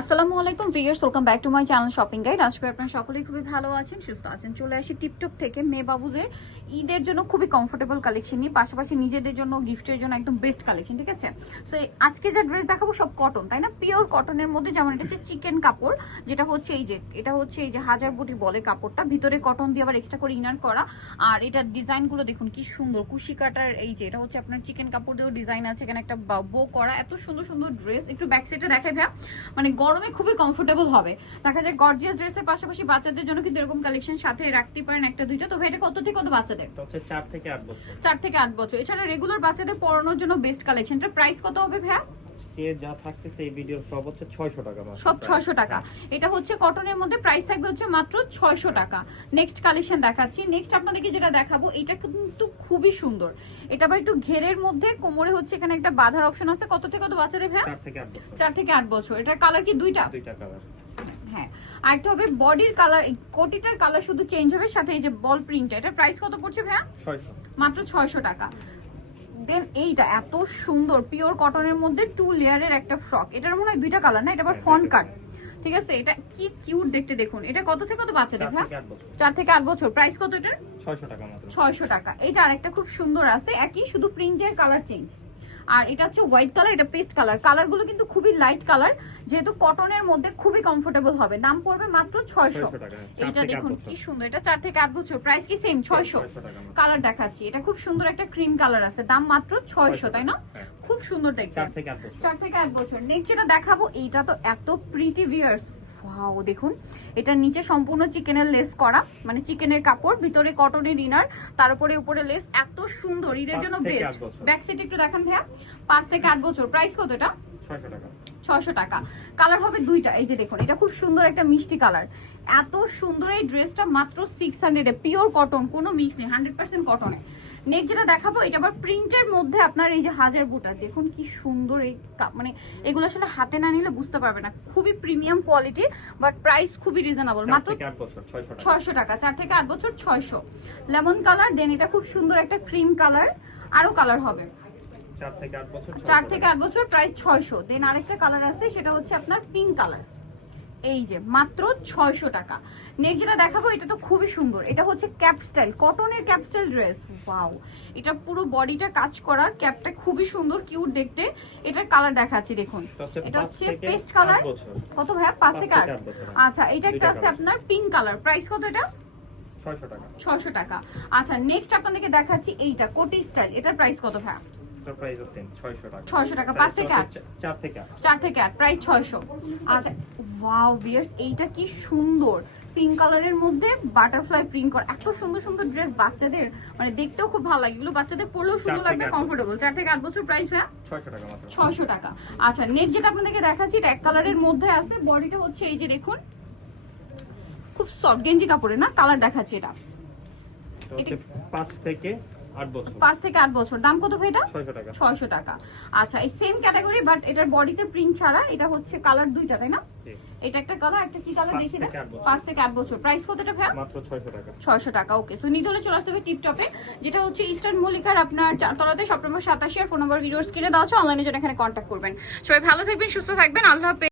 আসসালামু আলাইকুম viewers, welcome back to my channel shopping guide. আজকে আপনারা সকলেই খুবই ভালো আছেন, সুস্থ আছেন। চলে আসি টিপটপ থেকে মেয়ে বাবুদের ঈদের জন্য খুবই কমফোর্টেবল কালেকশন নিয়ে, পাশাপাশি নিজেদের জন্য গিফটের জন্য একদম বেস্ট কালেকশন। ঠিক আছে, সো আজকে যা ড্রেস দেখাবো সব কটন, তাই না? পিওর কটনের মধ্যে, যেমন এটা হচ্ছে চিকেন কাপড়, যেটা হচ্ছে এই যে এটা হচ্ছে এই যে হাজার বুটি বলে কাপড়টা, ভিতরে কটন দিয়ে আবার এক্সট্রা করে ইনার করা। আর এটার ডিজাইনগুলো দেখুন কি সুন্দর, কুশি কাটার। এই যে এটা হচ্ছে আপনার চিকেন কাপড় দিয়েও ডিজাইন আছে, এখানে একটা বো করা, এত সুন্দর সুন্দর ড্রেস। একটু ব্যাক সাইডে দেখাই ভাইয়া, মানে গরমে খুবই কমফোর্টেবল হবে। দেখা যায় গর্জিয়াস ড্রেসের পাশাপাশি বাচ্চাদের জন্য কিন্তু এরকম কালেকশন সাথে রাখতে পারেন একটা দুইটা। তো ভাই এটা কত থেকে কত বাচ্চাদের? হচ্ছে 4 থেকে 8 বছর। 4 থেকে 8 বছর। এছাড়া রেগুলার বাচ্চাদের পড়ানোর জন্য বেস্ট কালেকশনটা প্রাইস কত হবে ভাইয়া? কে যা থাকতেছে এই ভিডিওর সব হচ্ছে 600 টাকা মাত্র। সব 600 টাকা। এটা হচ্ছে কটনের মধ্যে, প্রাইস থাকবে হচ্ছে মাত্র 600 টাকা। নেক্সট কালেকশন দেখাচ্ছি। নেক্সট আপনাদেরকে যেটা দেখাবো এটা কিন্তু খুবই সুন্দর। এটা আবার একটু ঘেরের মধ্যে, কোমরে হচ্ছে এখানে একটা বাঁধার অপশন আছে। কত থেকে কত বাচ্চাদের ভাইয়া? 4 থেকে 8 বছর। 4 থেকে 8 বছর। এটার কালার কি দুইটা? দুইটা কালার। হ্যাঁ, আরেকটা হবে বডির কালার, কোটিটার কালার শুধু চেঞ্জ হবে, সাথে এই যে বল প্রিন্টটা। এটা প্রাইস কত পড়ছে ভাইয়া? 600। মাত্র 600 টাকা। দেন এইটা এত সুন্দর পিওর কটনের মধ্যে 2 লেয়ারের একটা ফ্রক। এটার মনে হয় দুইটা কালার না, এটা আবার ফন কাট। ঠিক আছে, এটা কি কিউট দেখতে দেখুন। এটা কত থেকে কত বাচ্চাদের ভাইয়া? 4 থেকে 8 বছর। প্রাইস কত এটার? 600 টাকা মাত্র। 600 টাকা। এটা আরেকটা খুব সুন্দর আছে, একই শুধু প্রিন্টের কালার চেঞ্জ। আর এটা হচ্ছে হোয়াইট কালার, এটা পেস্ট কালার। কালারগুলো কিন্তু খুবই লাইট কালার, যেহেতু কটনের মধ্যে খুবই কমফোর্টেবল হবে। দাম পড়বে মাত্র 600 টাকা। এটা দেখুন কি সুন্দর, এটা 4 থেকে 8 বছর। প্রাইস কি সেম 600? কালার দেখাচ্ছি, এটা খুব সুন্দর একটা ক্রিম কালার আছে, দাম মাত্র 600, তাই না? খুব সুন্দর দেখতে। 4 থেকে 8 বছর। 4 থেকে 8 বছর। নেক্সট যেটা দেখাবো, এইটা তো এত প্রিটি ভিউয়ার্স, ওয়াও দেখুন। এটার নিচে সম্পূর্ণ চিকেনের লেস করা, মানে চিকেনের কাপড়, ভিতরে কটনের ইনার, তার উপরে উপরে লেস, এত সুন্দর, ঈদের জন্য বেস্ট। ব্যাক সাইড একটু দেখান ভাইয়া। 5 থেকে 8 বছর। প্রাইস কত এটা? 600 টাকা। 600 টাকা। কালার হবে দুইটা, এই যে দেখুন, এটা খুব সুন্দর একটা মিষ্টি কালার। এত সুন্দর এই ড্রেসটা মাত্র 600 এ, পিওর কটন, কোনো মিক্স নেই, 100% কটনে। নেক্সট যেটা দেখাবো, এটা আবার প্রিন্টের মধ্যে আপনার এই যে হাজার বুটা, দেখুন কি সুন্দর। এই মানে এগুলো আসলে হাতে না নিলে বুঝতে পারবে না, খুবই প্রিমিয়াম কোয়ালিটি, বাট প্রাইস খুবই রিজনেবল, মাত্র 600 টাকা। 4 থেকে 8 বছর 600। লেমন কালার, দেন এটা খুব সুন্দর একটা ক্রিম কালার, আরো কালার হবে। 4 থেকে 8 বছর। 4 থেকে 8 বছর, প্রাইস 600। দেন আরেকটা কালার আছে, সেটা হচ্ছে আপনার পিঙ্ক কালার, এই যে মাত্র 600 টাকা। নেক্সট যেটা দেখাবো, এটা তো খুবই সুন্দর। এটা হচ্ছে ক্যাপ স্টাইল, কটনের ক্যাপ স্টাইল ড্রেস। ওয়াও, এটা পুরো বডিটা কাজ করা, ক্যাপটা খুবই সুন্দর কিউট দেখতে। এটার কালার দেখাচ্ছি দেখুন, এটা হচ্ছে পেস্ট কালার। কত ভাইয়া? 5 থেকে 8। আচ্ছা, এটা একটা আছে আপনার পিঙ্ক কালার। প্রাইস কত এটা? 600 টাকা। 600 টাকা। আচ্ছা, নেক্সট আপনাদেরকে দেখাচ্ছি এইটা কোটি স্টাইল। এটার প্রাইস কত ভাইয়া? প্রাইস আছে 600 টাকা। 600 টাকা। 5 থেকে 8। 4 থেকে 8। 4 থেকে 8, প্রাইস 600। আচ্ছা, ওয়াও ভিউয়ার্স, এইটা কি সুন্দর, পিঙ্ক কালারের মধ্যে বাটারফ্লাই প্রিন্ট করা। এত সুন্দর সুন্দর ড্রেস বাচ্চাদের, মানে দেখতেও খুব ভালো লাগে, এগুলো বাচ্চাদের পরলেও সুন্দর লাগবে, কমফোর্টেবল। 4 থেকে 8 বছর। প্রাইস ভাইয়া? 600 টাকা মাত্র। 600 টাকা। আচ্ছা, নেক্সট যেটা আপনাদেরকে দেখাচ্ছি, এটা এক কালারের মধ্যে আছে, বডিটা হচ্ছে এই যে দেখুন, খুব সফট গেঞ্জি কাপড়ের না, কালার দেখাচ্ছি। এটা 5 থেকে 8 বছর। 5 থেকে 8 বছর। দাম কত ভাই এটা? 600 টাকা। 600 টাকা। আচ্ছা, এই সেম ক্যাটাগরি, বাট এটার বডিতে প্রিন্ট ছাড়া। এটা হচ্ছে কালার দুইটা, তাই না? এটা একটা কালার, একটা কি কালার দেখি না। 5 থেকে 8 বছর। প্রাইস কত এটা ভাই? মাত্র 600 টাকা। 600 টাকা। ওকে, সো নিতে হলে চলে আসতে হবে টিপটপে, যেটা হচ্ছে ইস্টার্ন মল্লিকার আপনার 4 তলাতে, শপ নম্বর 87। আর ফোন নম্বর ভিডিওর স্ক্রিনে দেওয়া আছে, অনলাইনে জন্য এখানে কন্ট্যাক্ট করবেন। সবাই ভালো থাকবেন, সুস্থ থাকবেন, আল্লাহ হাফেজ।